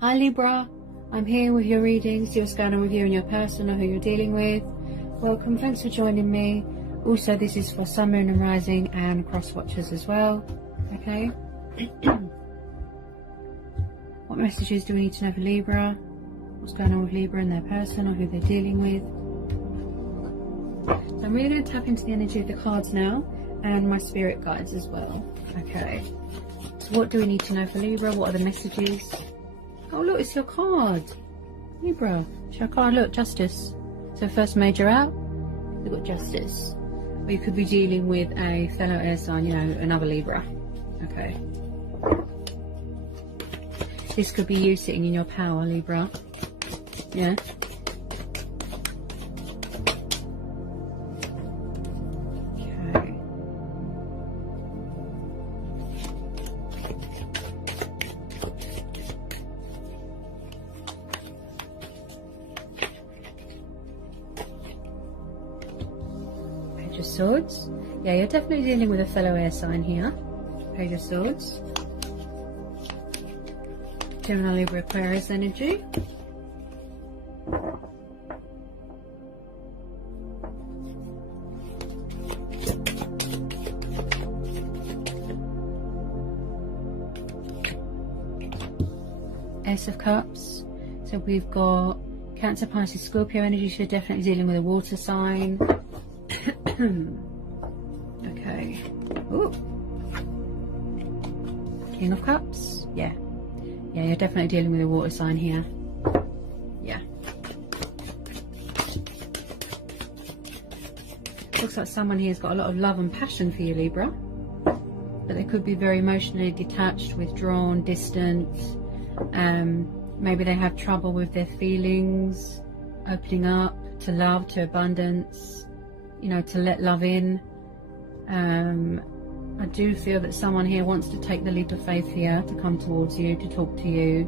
Hi Libra, I'm here with your readings, see what's going on with you and your person or who you're dealing with. Welcome, thanks for joining me. Also, this is for Sun, Moon and Rising and cross watchers as well. Okay. What messages do we need to know for Libra? What's going on with Libra and their person or who they're dealing with? So I'm really going to tap into the energy of the cards now and my spirit guides as well. Okay. So what do we need to know for Libra? What are the messages? Oh look, it's your card. Libra, it's your card. Look, Justice. So first major out, we've got Justice. Or you could be dealing with a fellow air sign, you know, another Libra. Okay. This could be you sitting in your power, Libra. Yeah. Page of Swords. Yeah, you're definitely dealing with a fellow air sign here. Page of Swords. Gemini, Libra, Aquarius energy. Ace of Cups. So we've got Cancer, Pisces, Scorpio energy. So you're definitely dealing with a water sign. Okay. Ooh. King of Cups. Yeah. Yeah, you're definitely dealing with a water sign here. Yeah. Looks like someone here has got a lot of love and passion for you, Libra. But they could be very emotionally detached, withdrawn, distant. Maybe they have trouble with their feelings, opening up to love, to abundance, you know, to let love in. I do feel that someone here wants to take the leap of faith here, to come towards you, to talk to you.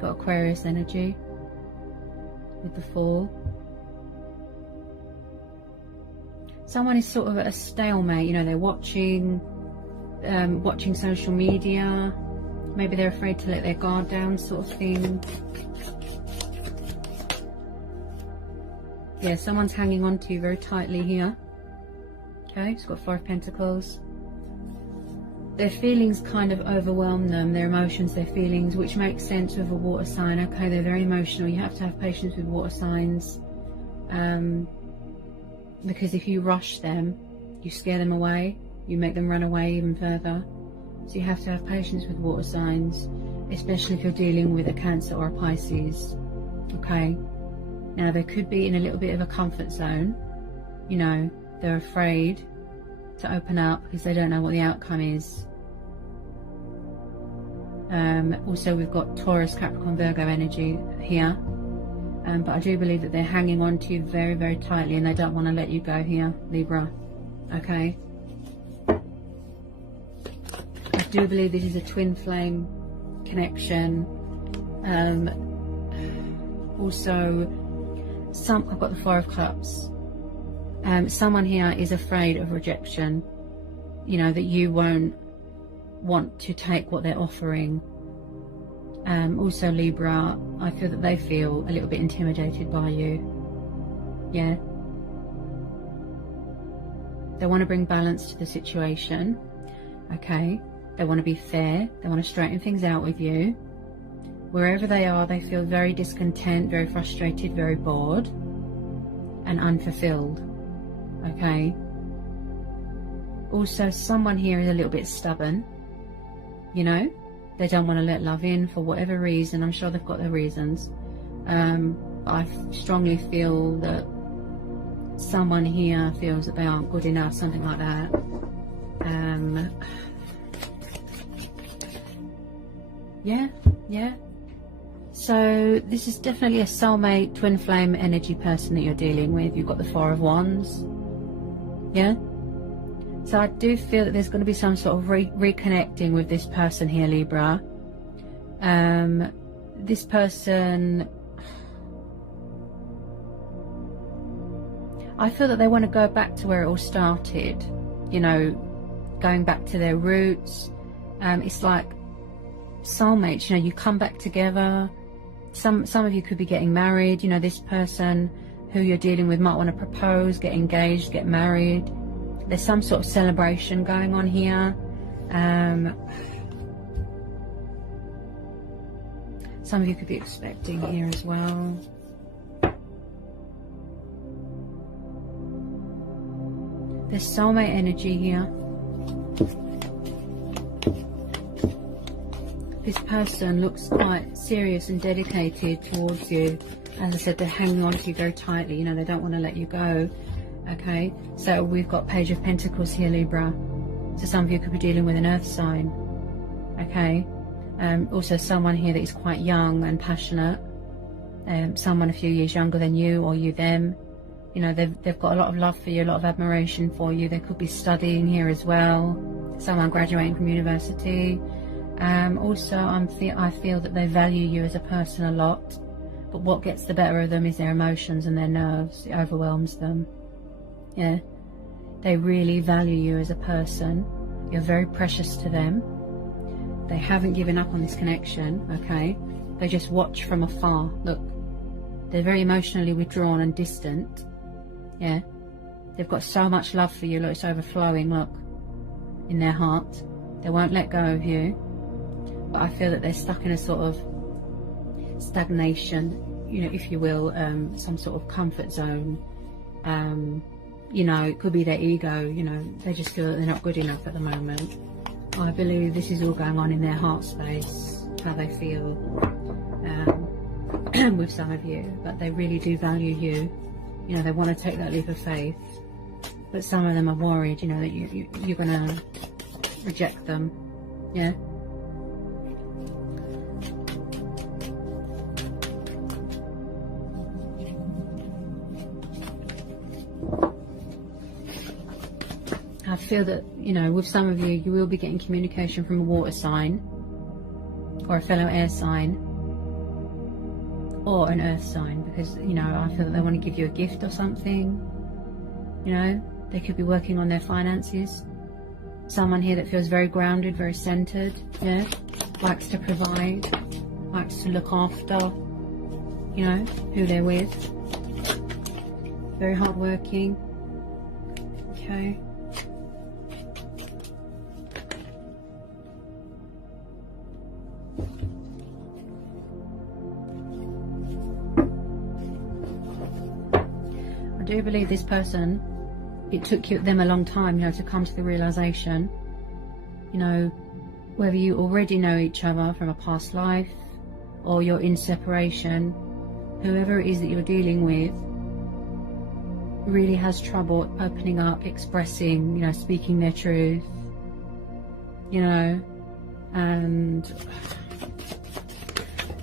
Got Aquarius energy with the Fool. Someone is sort of at a stalemate, you know, they're watching social media. Maybe they're afraid to let their guard down, sort of thing. Yeah, someone's hanging on to you very tightly here. Okay, it's got 5 Pentacles. Their feelings kind of overwhelm them, their emotions, their feelings, which makes sense with a water sign. Okay, they're very emotional. You have to have patience with water signs. Because if you rush them, you scare them away. You make them run away even further. So you have to have patience with water signs, especially if you're dealing with a Cancer or a Pisces. Okay. Now they could be in a little bit of a comfort zone. You know, they're afraid to open up because they don't know what the outcome is. Also we've got Taurus, Capricorn, Virgo energy here. But I do believe that they're hanging on to you very, very tightly and they don't want to let you go here, Libra. Okay. I do believe this is a twin flame connection. Also, I've got the 5 of Cups. Someone here is afraid of rejection. You know, that you won't want to take what they're offering. Also, Libra, I feel that they feel a little bit intimidated by you. Yeah. They want to bring balance to the situation. Okay. They want to be fair. They want to straighten things out with you. Wherever they are, they feel very discontent, very frustrated, very bored, and unfulfilled. Okay. Also, someone here is a little bit stubborn. You know, they don't want to let love in for whatever reason. I'm sure they've got their reasons. But I strongly feel that someone here feels that they aren't good enough, something like that. Yeah. So this is definitely a soulmate, twin flame energy person that you're dealing with. You've got the 4 of Wands. Yeah. So I do feel that there's going to be some sort of reconnecting with this person here, Libra. This person, I feel that they want to go back to where it all started. You know, going back to their roots. It's like soulmates, you know, you come back together. Some of you could be getting married. You know, this person who you're dealing with might want to propose, get engaged, get married. There's some sort of celebration going on here. Some of you could be expecting here as well. There's soulmate energy here. This person looks quite serious and dedicated towards you. As I said, they're hanging on to you very tightly. You know, they don't want to let you go. Okay, so we've got Page of Pentacles here, Libra. So some of you could be dealing with an earth sign. Okay, also someone here that is quite young and passionate. Someone a few years younger than you, or you them. You know, they've got a lot of love for you, a lot of admiration for you. They could be studying here as well. Someone graduating from university. Also, I feel that they value you as a person a lot. But what gets the better of them is their emotions and their nerves. It overwhelms them. Yeah. They really value you as a person. You're very precious to them. They haven't given up on this connection, okay? They just watch from afar. Look, they're very emotionally withdrawn and distant. Yeah. They've got so much love for you. Look, it's overflowing, look, in their heart. They won't let go of you. But I feel that they're stuck in a sort of stagnation, you know, if you will, some sort of comfort zone. You know, it could be their ego, you know, they just feel that they're not good enough at the moment. I believe this is all going on in their heart space, how they feel with some of you, but they really do value you. You know, they want to take that leap of faith, but some of them are worried, you know, that you're going to reject them. Yeah. I feel that, you know, with some of you, you will be getting communication from a water sign or a fellow air sign or an earth sign, because, you know, I feel that they want to give you a gift or something. You know, they could be working on their finances. Someone here that feels very grounded, very centered, yeah, likes to provide, likes to look after, you know, who they're with. Very hardworking. Okay. I do believe this person, it took them a long time, you know, to come to the realization, you know, whether you already know each other from a past life or you're in separation, whoever it is that you're dealing with really has trouble opening up, expressing, you know, speaking their truth, you know, and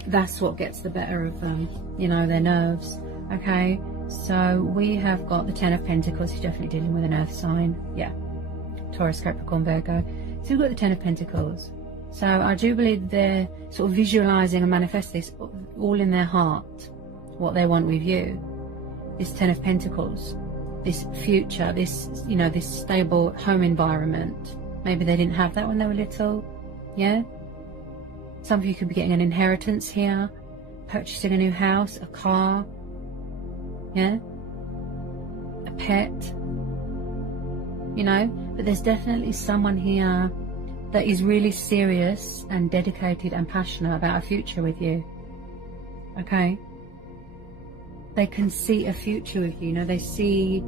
that's what gets the better of them, you know, their nerves. Okay, so we have got the Ten of Pentacles. You're definitely dealing with an earth sign. Yeah, Taurus, Capricorn, Virgo. So we've got the Ten of Pentacles. So I do believe they're sort of visualizing and manifest this all in their heart, what they want with you. This Ten of Pentacles, this future, this, you know, this stable home environment. Maybe they didn't have that when they were little. Yeah. Some of you could be getting an inheritance here, purchasing a new house, a car, yeah, a pet, you know. But there's definitely someone here that is really serious and dedicated and passionate about a future with you. Okay, they can see a future with you, you know, they see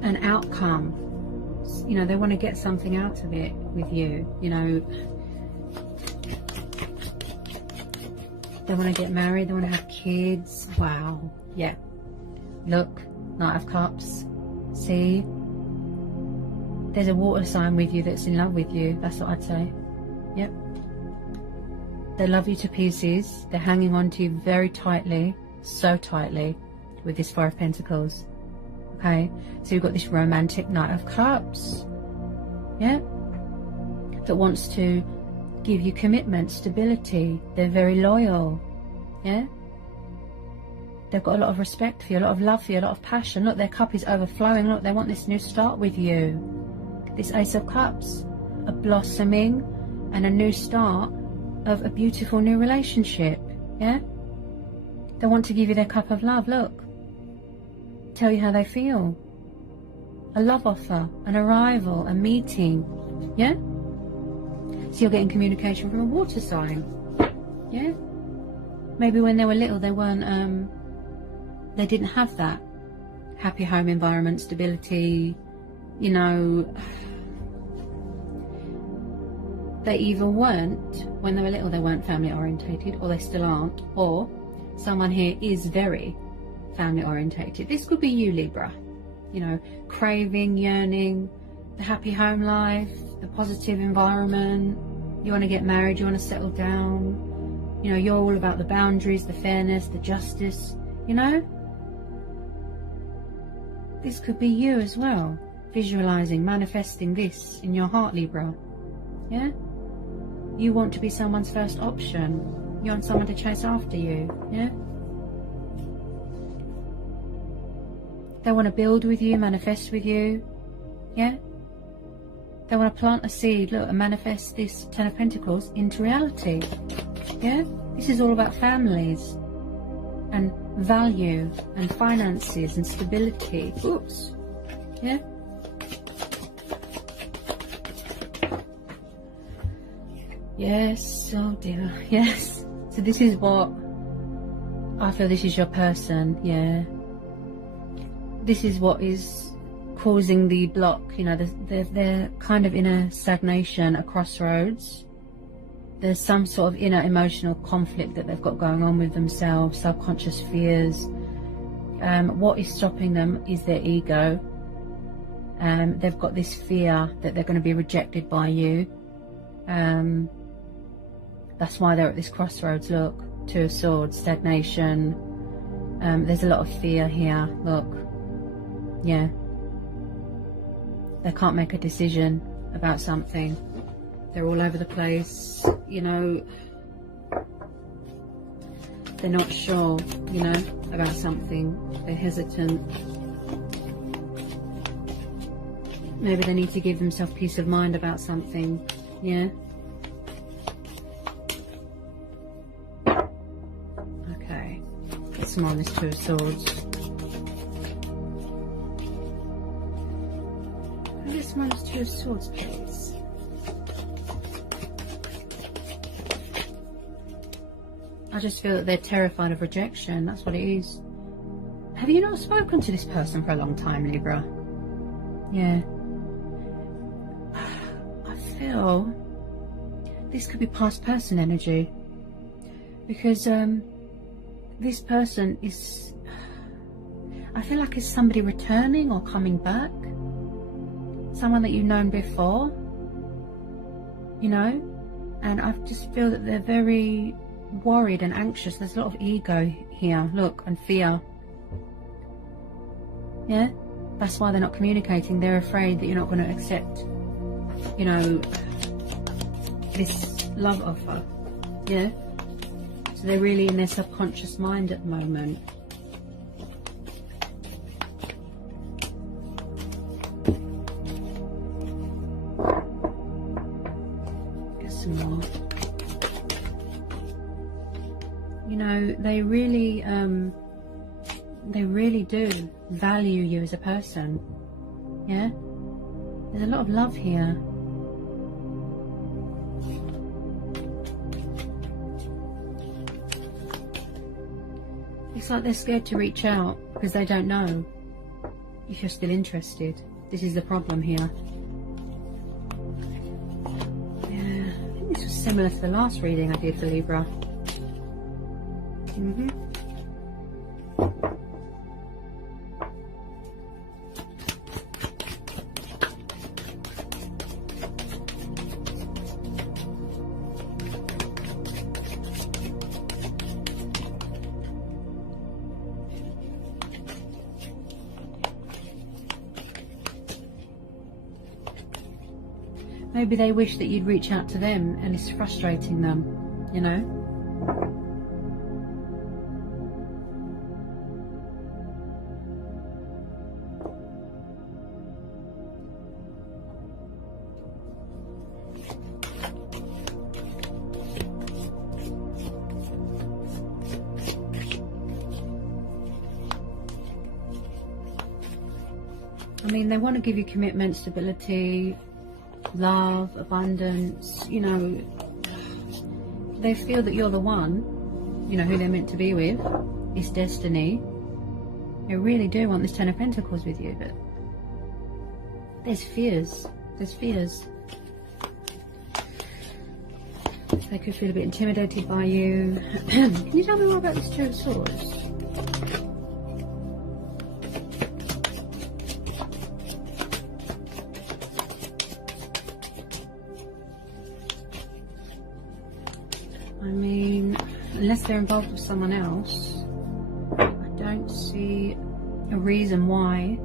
an outcome, you know, they want to get something out of it with you, you know. They want to get married, they want to have kids. Wow. Yeah. Look, Knight of Cups. See? There's a water sign with you that's in love with you. That's what I'd say. Yep. They love you to pieces. They're hanging on to you very tightly. So tightly. With this Four of Pentacles. Okay? So you've got this romantic Knight of Cups. Yeah? That wants to give you commitment, stability. They're very loyal. Yeah, they've got a lot of respect for you, a lot of love for you, a lot of passion. Look, their cup is overflowing. Look, they want this new start with you. This Ace of Cups, a blossoming and a new start of a beautiful new relationship. Yeah, they want to give you their cup of love. Look, tell you how they feel. A love offer, an arrival, a meeting. Yeah, so you're getting communication from a water sign. Yeah, maybe when they were little they weren't they didn't have that happy home environment, stability, you know. They either weren't, when they were little, they weren't family orientated, or they still aren't, or someone here is very family orientated. This could be you, Libra. You know, craving, yearning, the happy home life, the positive environment. You want to get married, you want to settle down. You know, you're all about the boundaries, the fairness, the justice, you know. This could be you as well, visualizing, manifesting this in your heart, Libra. Yeah? You want to be someone's first option. You want someone to chase after you. Yeah? They want to build with you, manifest with you. Yeah? They want to plant a seed, look, and manifest this Ten of Pentacles into reality. Yeah? This is all about families and value and finances and stability. Oops. Yeah? Yes, oh dear, yes. So this is what I feel, this is your person, yeah. This is what is causing the block, you know. They're kind of in a stagnation, a crossroads. There's some sort of inner emotional conflict that they've got going on with themselves, subconscious fears. What is stopping them is their ego. They've got this fear that they're going to be rejected by you. That's why they're at this crossroads. Look, Two of Swords, stagnation. There's a lot of fear here. Look, yeah. They can't make a decision about something. They're all over the place, you know. They're not sure, you know, about something. They're hesitant. Maybe they need to give themselves peace of mind about something, yeah. Okay, get some more on this Two of Swords. Can I get some more on this Two of Swords, please? I just feel that they're terrified of rejection. That's what it is. Have you not spoken to this person for a long time, Libra? Yeah. I feel this could be past person energy. Because this person is... I feel like it's somebody returning or coming back. Someone that you've known before. You know? And I just feel that they're very... worried and anxious. There's a lot of ego here, look, and fear. Yeah, that's why they're not communicating. They're afraid that you're not going to accept, you know, this love offer. Yeah, so they're really in their subconscious mind at the moment. Get some more. You know, they really do value you as a person. Yeah, there's a lot of love here. It's like they're scared to reach out because they don't know if you're still interested. This is the problem here. Yeah, I think this was similar to the last reading I did for Libra. Maybe they wish that you'd reach out to them and it's frustrating them, you know? I mean, they want to give you commitment, stability, love, abundance, you know. They feel that you're the one, you know, who they're meant to be with. It's destiny. They really do want this Ten of Pentacles with you, but there's fears. There's fears. They could feel a bit intimidated by you. Can you tell me more about this Two of Swords? I mean, unless they're involved with someone else, I don't see a reason why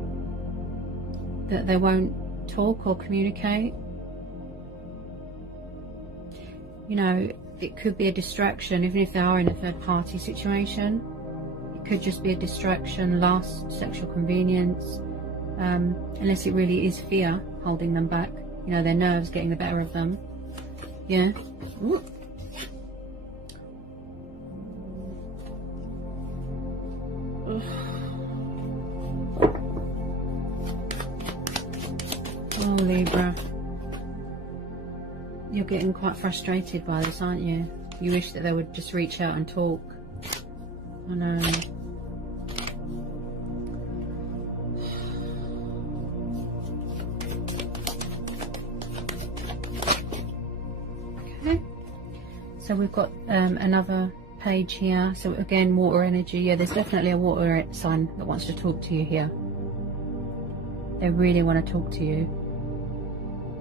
that they won't talk or communicate. You know, it could be a distraction, even if they are in a third party situation. It could just be a distraction, lust, sexual convenience, unless it really is fear holding them back. You know, their nerves getting the better of them. Yeah. Ooh. Oh, Libra. You're getting quite frustrated by this, aren't you? You wish that they would just reach out and talk. I know. Okay. So we've got another page here. So again, water energy. Yeah, there's definitely a water sign that wants to talk to you here. They really want to talk to you.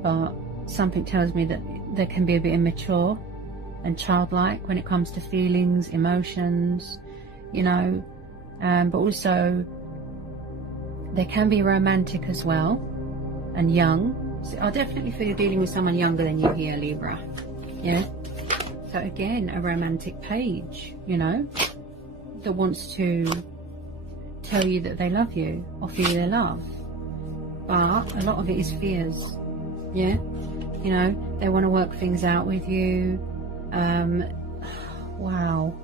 But something tells me that they can be a bit immature and childlike when it comes to feelings, emotions, you know, but also they can be romantic as well and young. So I definitely feel you're dealing with someone younger than you here, Libra. Yeah. So again, a romantic page, you know, that wants to tell you that they love you, offer you their love. But a lot of it is fears. Yeah. You know, they want to work things out with you. Wow.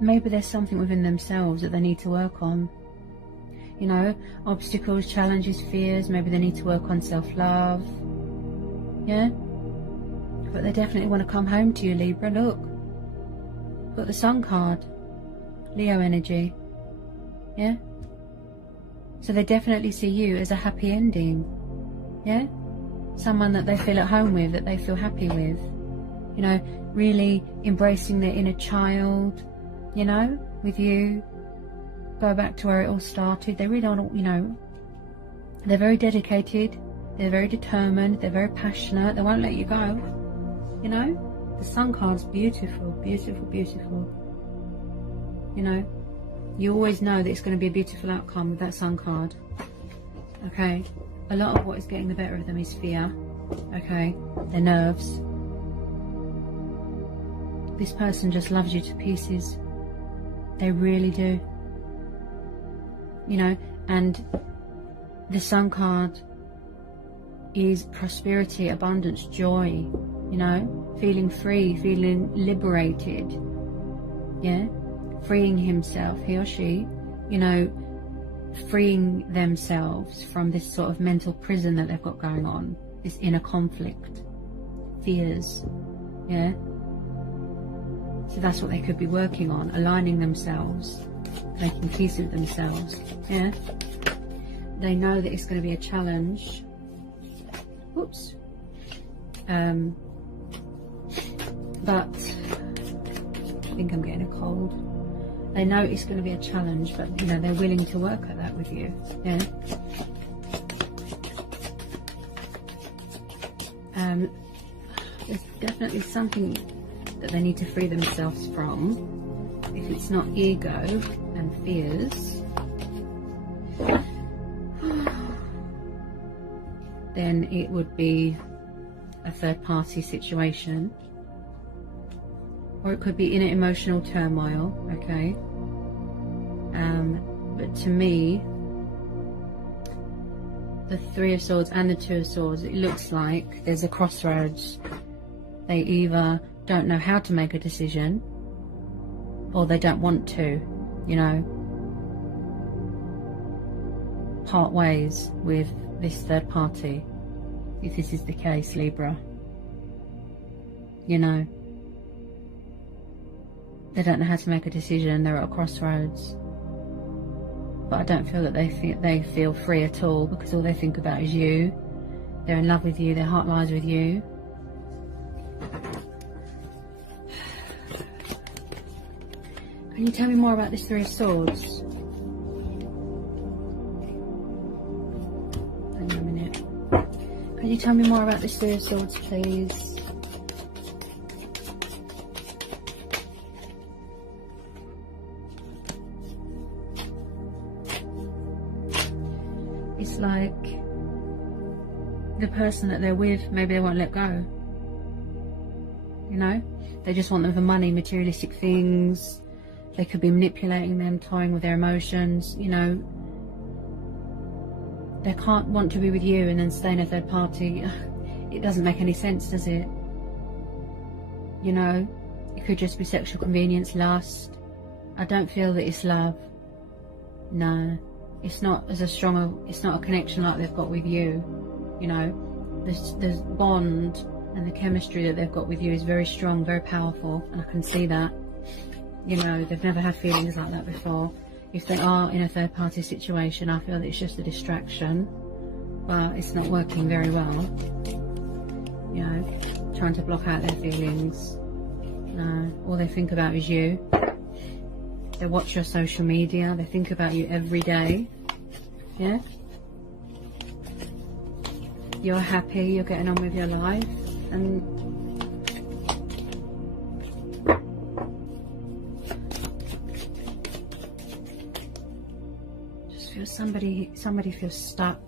Maybe there's something within themselves that they need to work on. You know, obstacles, challenges, fears. Maybe they need to work on self-love. Yeah. But they definitely want to come home to you, Libra. Look. Got the Sun card. Leo energy. Yeah. So they definitely see you as a happy ending. Yeah. Someone that they feel at home with, that they feel happy with. You know, really embracing their inner child, you know, with you. Go back to where it all started. They really don't, you know, they're very dedicated, they're very determined, they're very passionate, they won't let you go. You know, the Sun card's beautiful, beautiful, beautiful. You know, you always know that it's going to be a beautiful outcome with that Sun card. Okay. A lot of what is getting the better of them is fear, okay, their nerves. This person just loves you to pieces. They really do. You know, and the Sun card is prosperity, abundance, joy, you know, feeling free, feeling liberated, yeah, freeing himself, he or she, you know, freeing themselves from this sort of mental prison that they've got going on, this inner conflict, fears, yeah. So that's what they could be working on, aligning themselves, making peace with themselves, yeah. They know that it's going to be a challenge. Whoops. But I think I'm getting a cold. They know it's going to be a challenge, but you know, they're willing to work at that with you. Yeah. There's definitely something that they need to free themselves from. If it's not ego and fears, then it would be a third party situation. Or it could be inner emotional turmoil, okay? But to me, the Three of Swords and the Two of Swords, it looks like there's a crossroads. They either don't know how to make a decision, or they don't want to, you know? part ways with this third party, if this is the case, Libra. You know, they don't know how to make a decision. They're at a crossroads. But I don't feel that they feel free at all, because all they think about is you. They're in love with you. Their heart lies with you. Can you tell me more about this Three of Swords? Hang on a minute. Can you tell me more about this Three of Swords, please? It's like the person that they're with, maybe they won't let go. You know? They just want them for money, materialistic things. They could be manipulating them, toying with their emotions, you know. They can't want to be with you and then stay in a third party. It doesn't make any sense, does it? You know, it could just be sexual convenience, lust. I don't feel that it's love. No. It's not as a strong, it's not a connection like they've got with you. You know, this bond and the chemistry that they've got with you is very strong, very powerful, and I can see that. You know, they've never had feelings like that before. If they are in a third party situation, I feel that it's just a distraction, but it's not working very well. You know, trying to block out their feelings. No, all they think about is you. They watch your social media, they think about you every day. Yeah? You're happy, you're getting on with your life, and just feel somebody feels stuck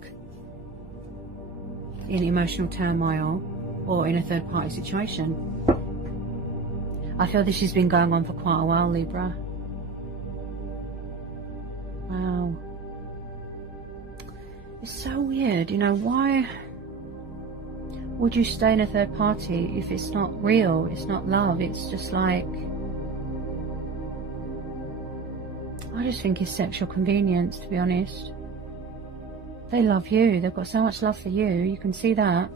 in emotional turmoil or in a third party situation. I feel this has been going on for quite a while, Libra. Wow. It's so weird, you know, why would you stay in a third party if it's not real, it's not love, it's just like, I just think it's sexual convenience, to be honest. They love you, they've got so much love for you, you can see that.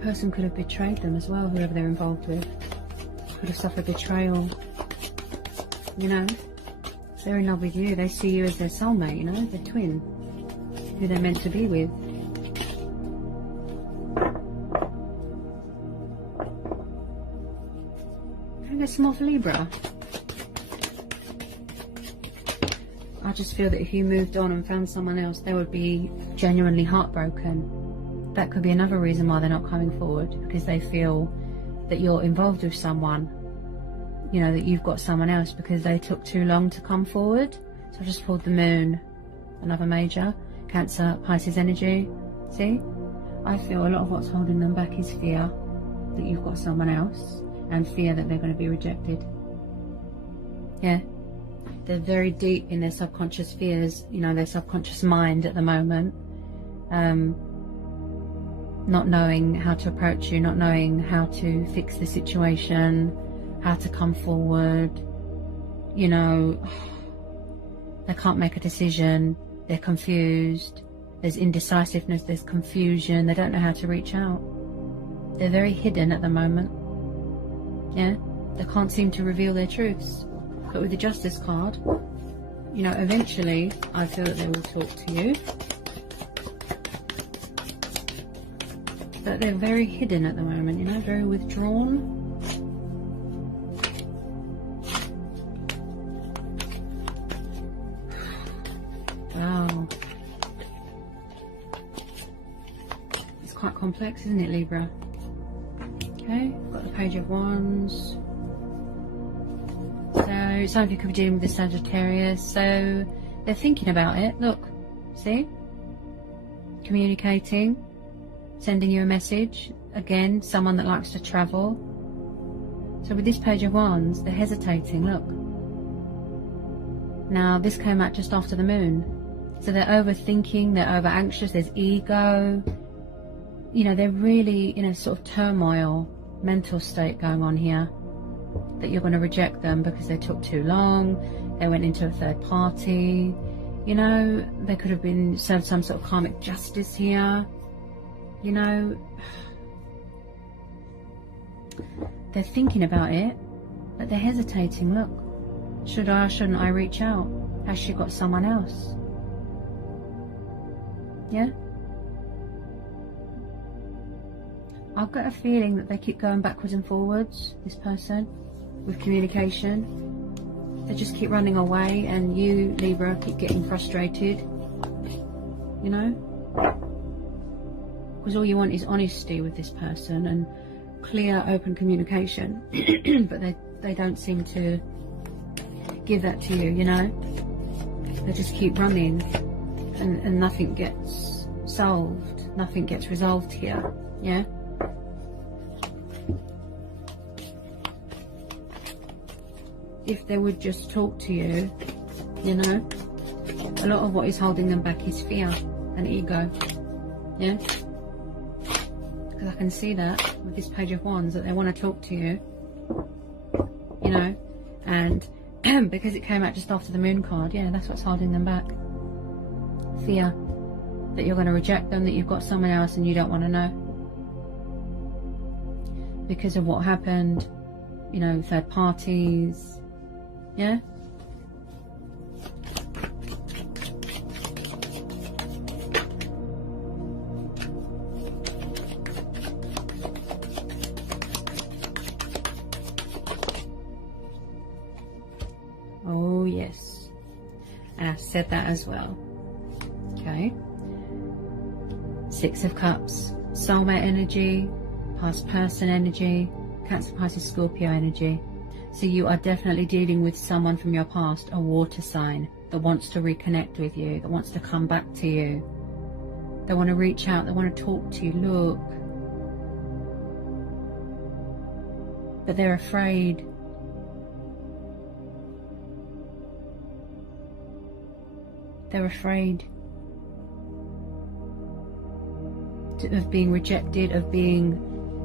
Person could have betrayed them as well, whoever they're involved with. Could have suffered betrayal. You know, they're in love with you, they see you as their soulmate, you know, their twin, who they're meant to be with. Can I get some more for Libra? I just feel that if you moved on and found someone else, they would be genuinely heartbroken. That could be another reason why they're not coming forward, because they feel that you're involved with someone, you know, that you've got someone else, because they took too long to come forward. So I just pulled the Moon, another major, Cancer, Pisces energy. See, I feel a lot of what's holding them back is fear that you've got someone else, and fear that they're going to be rejected. Yeah, they're very deep in their subconscious fears, you know, their subconscious mind at the moment. Not knowing how to approach you, not knowing how to fix the situation, how to come forward, you know, they can't make a decision, they're confused, there's indecisiveness, there's confusion, they don't know how to reach out. They're very hidden at the moment. Yeah, they can't seem to reveal their truths. But with the Justice card, you know, eventually I feel that they will talk to you. But they're very hidden at the moment, you know, very withdrawn. Wow. It's quite complex, isn't it, Libra? Okay, got the Page of Wands. So, some of you could be dealing with the Sagittarius. So, they're thinking about it. Look, see? Communicating. Sending you a message. Again, someone that likes to travel. So with this Page of Wands, they're hesitating, look. Now, this came out just after the Moon. So they're overthinking, they're over anxious, there's ego. You know, they're really in a sort of turmoil, mental state going on here. that you're going to reject them because they took too long, they went into a third party, you know, they could have been served some sort of karmic justice here, you know. They're thinking about it, but they're hesitating. Look, should I or shouldn't I reach out? Has she got someone else? Yeah? I've got a feeling that they keep going backwards and forwards, this person, with communication. They just keep running away, and you, Libra, keep getting frustrated, you know? Because all you want is honesty with this person and clear, open communication. But they don't seem to give that to you, you know? They just keep running, and nothing gets solved, nothing gets resolved here, yeah? If they would just talk to you, you know, a lot of what is holding them back is fear and ego, yeah? Because I can see that with this Page of Wands, that they want to talk to you, you know, and because it came out just after the Moon card, yeah, that's what's holding them back. Fear that you're going to reject them, that you've got someone else and you don't want to know. Because of what happened, you know, third parties, yeah? Oh yes, and I've said that as well. Okay, Six of Cups, soulmate energy, past person energy, Cancer, Pisces, Scorpio energy. So you are definitely dealing with someone from your past, a water sign, that wants to reconnect with you, that wants to come back to you. They want to reach out, they want to talk to you, look. But they're afraid. They're afraid of being rejected, of being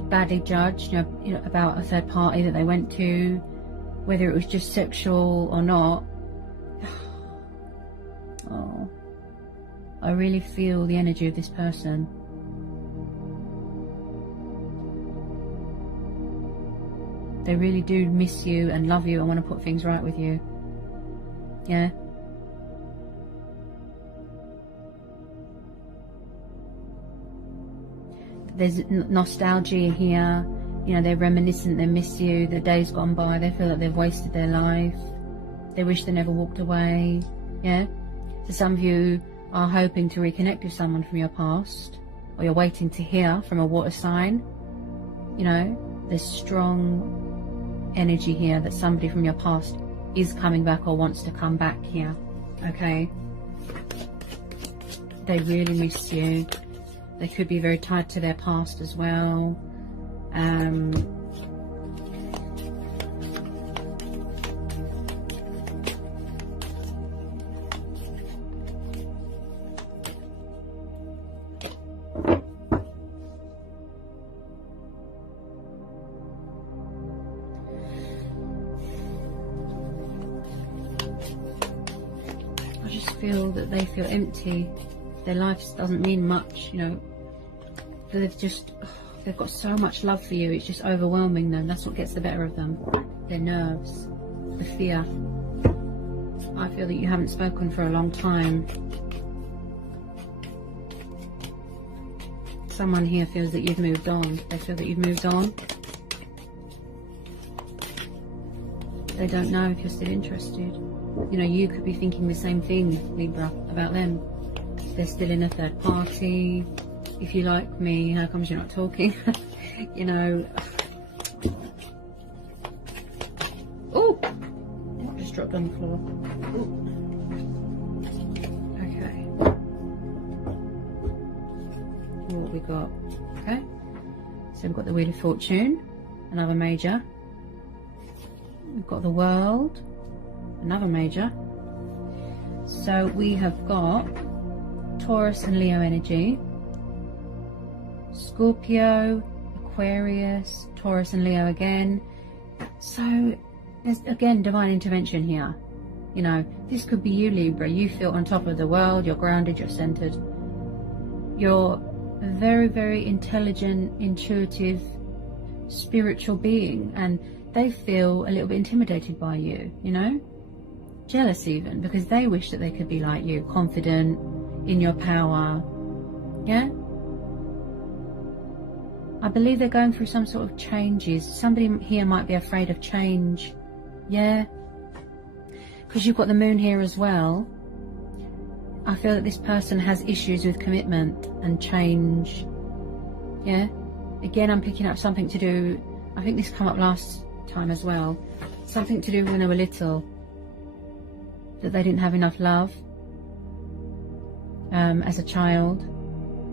badly judged, you know, about a third party that they went to, whether it was just sexual or not. Oh, I really feel the energy of this person. They really do miss you and love you and want to put things right with you. Yeah. There's nostalgia here, you know, they're reminiscent, they miss you, the days gone by, they feel like they've wasted their life, they wish they never walked away, yeah? So some of you are hoping to reconnect with someone from your past, or you're waiting to hear from a water sign, you know, there's strong energy here that somebody from your past is coming back or wants to come back here, okay? They really miss you. They could be very tied to their past as well. I just feel that they feel empty. Their life doesn't mean much, you know. They've got so much love for you, it's just overwhelming them. That's what gets the better of them. Their nerves, the fear. I feel that you haven't spoken for a long time. Someone here feels that you've moved on. They feel that you've moved on. They don't know if you're still interested. You know, you could be thinking the same thing, Libra, about them. They're still in a third party. If you like me, how comes you're not talking? You know. Oh, that just dropped on the floor. Ooh. Okay. What have we got? Okay. So we've got the Wheel of Fortune, another major. We've got the World, another major. So we have got Taurus and Leo energy, Scorpio, Aquarius, Taurus and Leo again. So there's again divine intervention here. You know, this could be you, Libra. You feel on top of the world, you're grounded, you're centered. You're a very, very intelligent, intuitive, spiritual being, and they feel a little bit intimidated by you, you know? Jealous even, because they wish that they could be like you, confident, in your power. Yeah? I believe they're going through some sort of changes. Somebody here might be afraid of change. Yeah? Because you've got the moon here as well. I feel that this person has issues with commitment and change. Yeah? Again, I'm picking up something to do, I think this came up last time as well. Something to do when they were little. That they didn't have enough love as a child.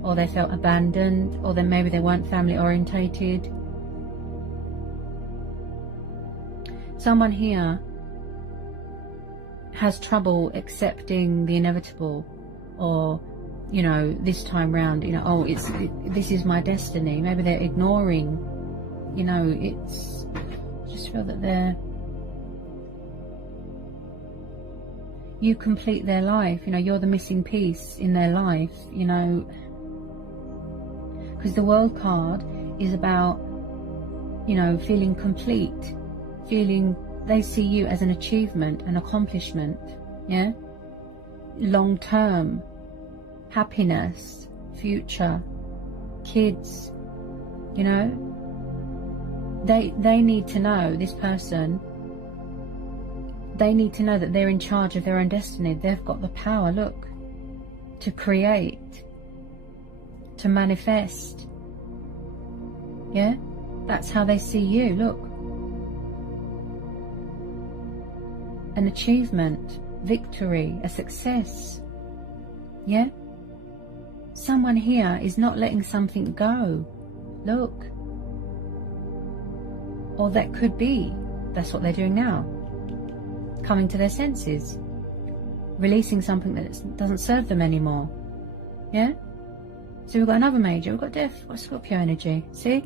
Or they felt abandoned. Or then maybe they weren't family orientated. Someone here has trouble accepting the inevitable, or, you know, this time round, you know, oh, this is my destiny. Maybe they're ignoring, you know, it's, I just feel that you complete their life, you know, you're the missing piece in their life, you know, because the World card is about, you know, feeling complete, feeling they see you as an achievement, an accomplishment, yeah? Long term, happiness, future, kids, you know? They need to know, this person, they need to know that they're in charge of their own destiny. They've got the power, look, to create, to manifest, yeah? That's how they see you, look. An achievement, victory, a success. Yeah? Someone here is not letting something go. Look. Or that could be. That's what they're doing now. Coming to their senses. Releasing something that doesn't serve them anymore. Yeah? So we've got another major. We've got Death. We've got Scorpio energy. See?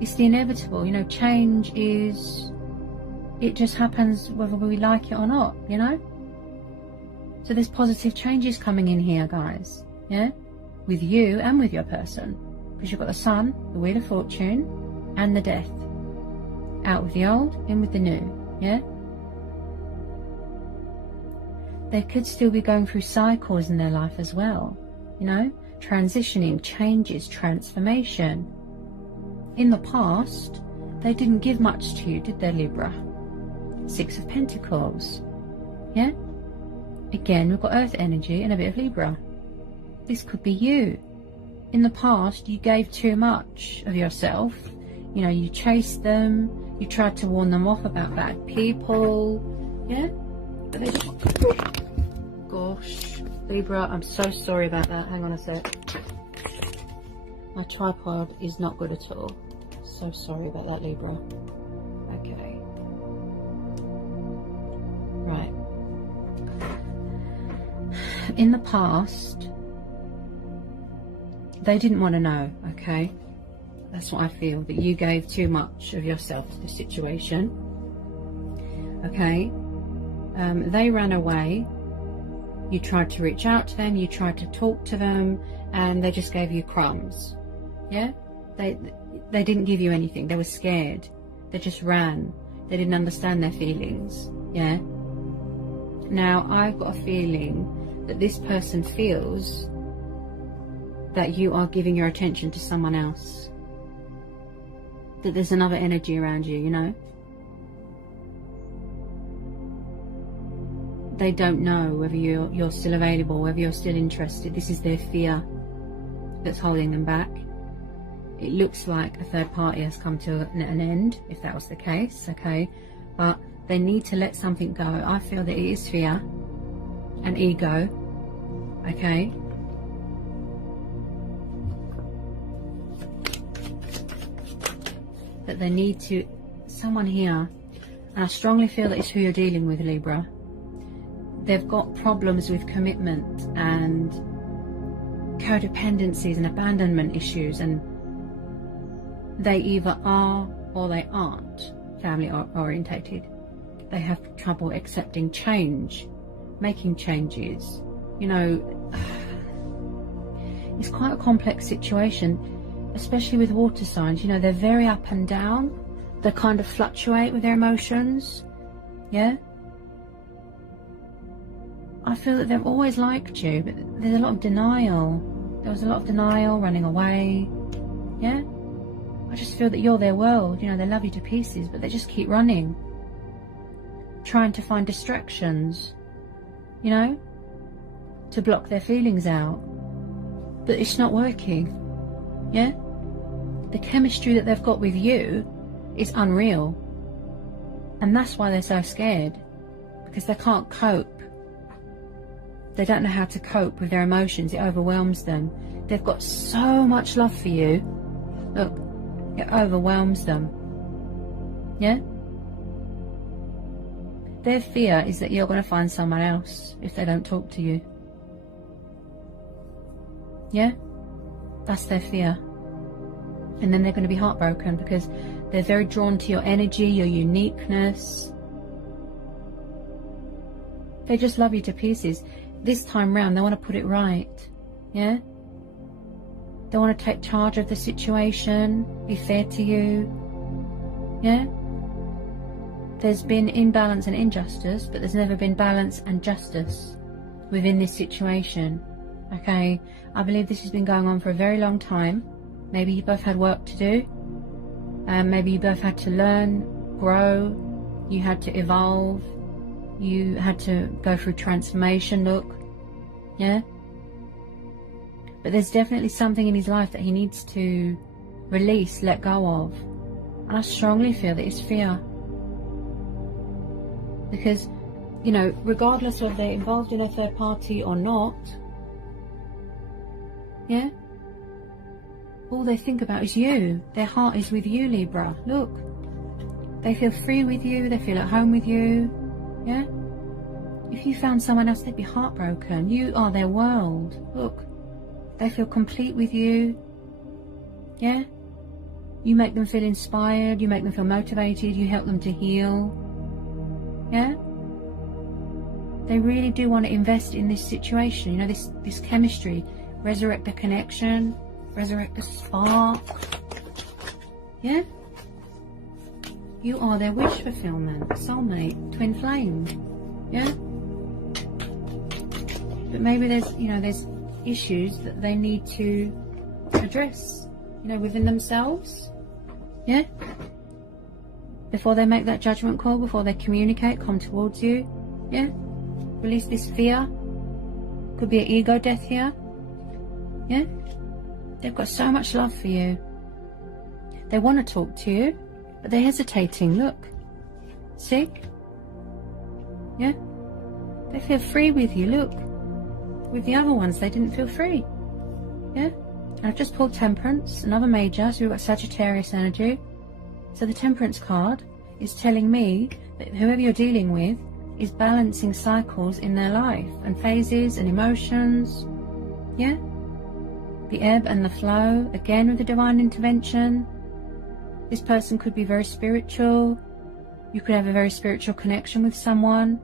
It's the inevitable, you know, change is, it just happens whether we like it or not, you know? So there's positive changes coming in here, guys, yeah? With you and with your person. Because you've got the Sun, the Wheel of Fortune, and the Death. Out with the old, in with the new, yeah? They could still be going through cycles in their life as well, you know? Transitioning, changes, transformation. In the past, they didn't give much to you, did they, Libra? Six of Pentacles. Yeah? Again, we've got Earth energy and a bit of Libra. This could be you. In the past, you gave too much of yourself. You know, you chased them. You tried to warn them off about bad people. Yeah? But they just... Gosh. Libra, I'm so sorry about that. Hang on a sec. My tripod is not good at all. So sorry about that, Libra. Okay. Right. In the past, they didn't want to know, okay? That's what I feel, that you gave too much of yourself to the situation. Okay? They ran away. You tried to reach out to them, you tried to talk to them, and they just gave you crumbs. Yeah? They didn't give you anything. They were scared. They just ran. They didn't understand their feelings. Yeah? Now, I've got a feeling that this person feels that you are giving your attention to someone else. That there's another energy around you, you know? They don't know whether you're still available, whether you're still interested. This is their fear that's holding them back. It looks like a third party has come to an end, if that was the case, okay? But they need to let something go. I feel that it is fear and ego, okay? That they need to, someone here, and I strongly feel that it's who you're dealing with, Libra. They've got problems with commitment and codependencies and abandonment issues, and they either are or they aren't family orientated. They have trouble accepting change, making changes. You know, it's quite a complex situation, especially with water signs. You know, they're very up and down. They kind of fluctuate with their emotions. Yeah? I feel that they've always liked you, but there's a lot of denial. There was a lot of denial, running away. Yeah? I just feel that you're their world. You know, they love you to pieces, but they just keep running, trying to find distractions, you know, to block their feelings out. But it's not working. Yeah? The chemistry that they've got with you is unreal. And that's why they're so scared, because they can't cope. They don't know how to cope with their emotions. It overwhelms them. They've got so much love for you. Look, it overwhelms them. Yeah? Their fear is that you're going to find someone else if they don't talk to you. Yeah? That's their fear. And then they're going to be heartbroken because they're very drawn to your energy, your uniqueness. They just love you to pieces. This time round, they want to put it right. Yeah? They want to take charge of the situation, be fair to you. Yeah? There's been imbalance and injustice, but there's never been balance and justice within this situation. Okay? I believe this has been going on for a very long time. Maybe you both had work to do. Maybe you both had to learn, grow. You had to evolve. You had to go through transformation, look. Yeah? But there's definitely something in his life that he needs to release, let go of. And I strongly feel that it's fear. Because, you know, regardless of they're involved in a third party or not, yeah? All they think about is you. Their heart is with you, Libra. Look. They feel free with you. They feel at home with you. Yeah? If you found someone else, they'd be heartbroken. You are their world. Look. They feel complete with you. Yeah? You make them feel inspired. You make them feel motivated. You help them to heal. Yeah? They really do want to invest in this situation. You know, this chemistry. Resurrect the connection. Resurrect the spark. Yeah? You are their wish fulfillment. Soulmate. Twin flame. Yeah? But maybe there's, you know, there's issues that they need to address, you know, within themselves. Yeah? Before they make that judgment call, before they communicate, come towards you. Yeah? Release this fear. Could be an ego death here. Yeah? They've got so much love for you. They want to talk to you, but they're hesitating. Look. See? Yeah? They feel free with you. Look. With the other ones, they didn't feel free. Yeah? And I've just pulled Temperance, another major, so we've got Sagittarius energy. So the Temperance card is telling me that whoever you're dealing with is balancing cycles in their life and phases and emotions. Yeah? The ebb and the flow, again with the divine intervention. This person could be very spiritual. You could have a very spiritual connection with someone.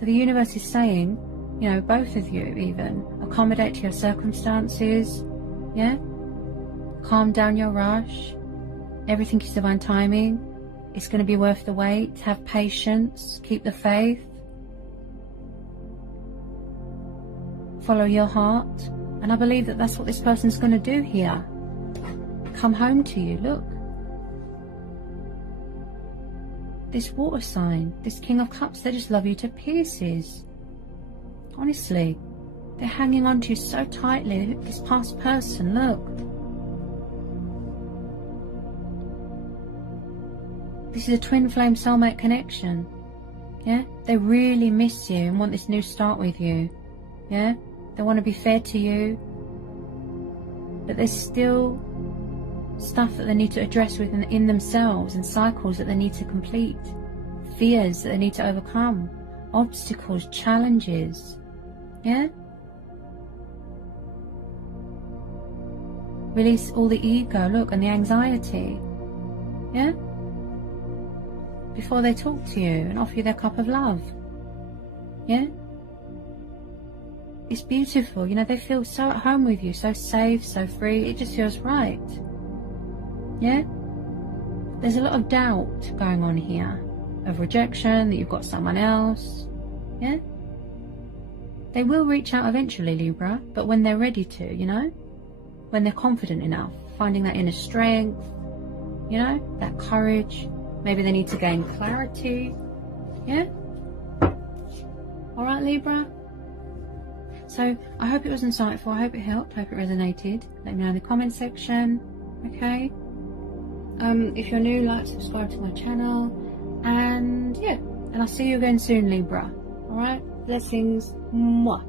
So the universe is saying, you know, both of you even, accommodate to your circumstances. Yeah? Calm down your rush. Everything is divine timing. It's going to be worth the wait. Have patience. Keep the faith. Follow your heart. And I believe that that's what this person's going to do here. Come home to you. Look. This water sign, this King of Cups, they just love you to pieces. Honestly. They're hanging on to you so tightly. This past person, look. This is a twin flame soulmate connection. Yeah? They really miss you and want this new start with you. Yeah? They want to be fair to you. But there's still stuff that they need to address within themselves and cycles that they need to complete. Fears that they need to overcome. Obstacles, challenges. Yeah? Release all the ego, look, and the anxiety. Yeah? Before they talk to you and offer you their cup of love. Yeah? It's beautiful. You know, they feel so at home with you, so safe, so free. It just feels right. Yeah? There's a lot of doubt going on here, of rejection, that you've got someone else. Yeah? They will reach out eventually, Libra, but when they're ready to, you know? When they're confident enough, finding that inner strength, you know, that courage. Maybe they need to gain clarity. Yeah? Alright, Libra? So, I hope it was insightful. I hope it helped. I hope it resonated. Let me know in the comment section. Okay? If you're new, like, subscribe to my channel. And, yeah. And I'll see you again soon, Libra. Alright? Blessings. Mwah.